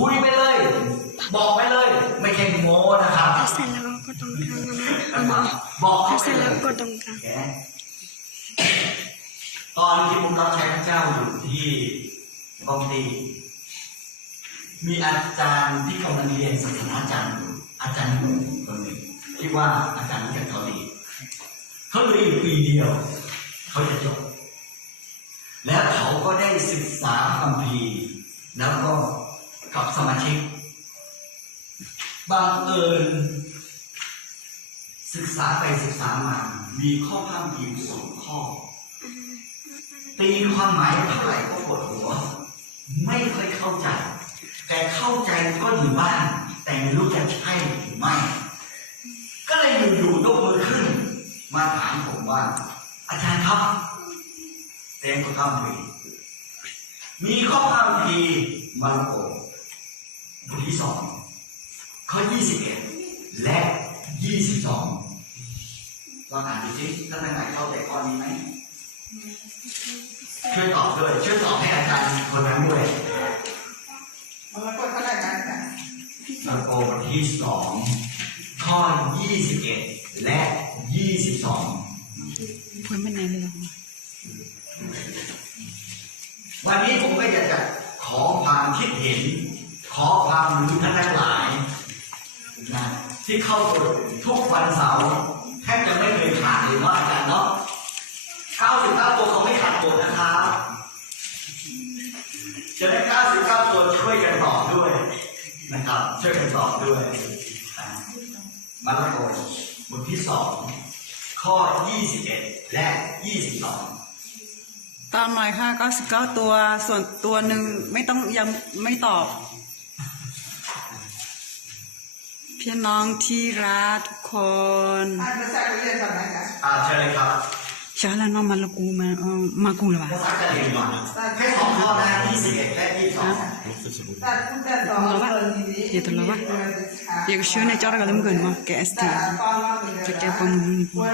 คุยไปเลยบอกไปเลยไม่ใช่โม้นะครับ ถ้าเสร็จแล้วก็กดตรงกลางนะมา บอก ถ้า เขา เสร็จ ไปเล แล้ว ย กดตรงกลาง ตอนที่ผมรับใช้พระเจ้าอยู่ที่บอมตีมีอาจารย์ที่กำลังเรียนศาสนาจารย์อยู่อาจารย์คนหนึ่งที่ว่าอาจารย์จากเกาหลีเขาเรียนอยู่ปีเดียวเขาจะจบแล้วเขาก็ได้ศึกษาคัมภีร์แล้วก็กับสมาชิกบังเอิญศึกษาไปศึกษามามีข้อห้ามอยู่2 ข้อตีความหมายเท่าไหร่ก็ปวดหัวไม่เคยเข้าใจแต่เข้าใจก็อยู่บ้างแต่ไม่รู้จะใช่หรือไม่ก็เลยอยู่ๆยกมือขึ้นมาถามผมว่าอาจารย์ครับเต็มข้อคัมภีร์มีข้อคัมภีร์มาระโกบทที่2ข้อ21และ22ลองอ่านดูสิท่านทั้งหลายเข้าใจข้อนี้ไหมช่วยตอบด้วยช่วยตอบให้อาจารย์คนนั้นด้วยมาระโกบข้อไหนกันมาระโกบทที่2ข้อ21และ22พูดไม่ไหนเลยวันนี้ผมก็อยากจะขอความคิดเห็นขอความรู้ท่านทั้งหลายนะที่เข้าโบสถ์ทุกวันเสาร์แทบจะไม่เคยขาดเลยเนาะอาจารย์เนาะ99 ตัวเขาไม่ขาดโบสถ์นะครับจะได้99 ตัวช่วยกันตอบด้วยนะครับช่วยกันตอบด้วยมาระโกบทที่2ข้อ21และ22ตอบหน่อยค่ะ99 ตัวส่วนตัวหนึ่งไม่ต้องยังไม่ตอบพี่น้องที่รักทุกคนภาษากะเหรี่ยงก่อนนะคะเชิญเลยครับชาลานอมาลกูมากูหรือเปล่าภาษากะเหรี่ยงก่อนแค่2 ข้อนะ21และ22Dia tu lah bah. Dia kesini ni cara kalau mungkin mah ke ST. Kita pemun pun.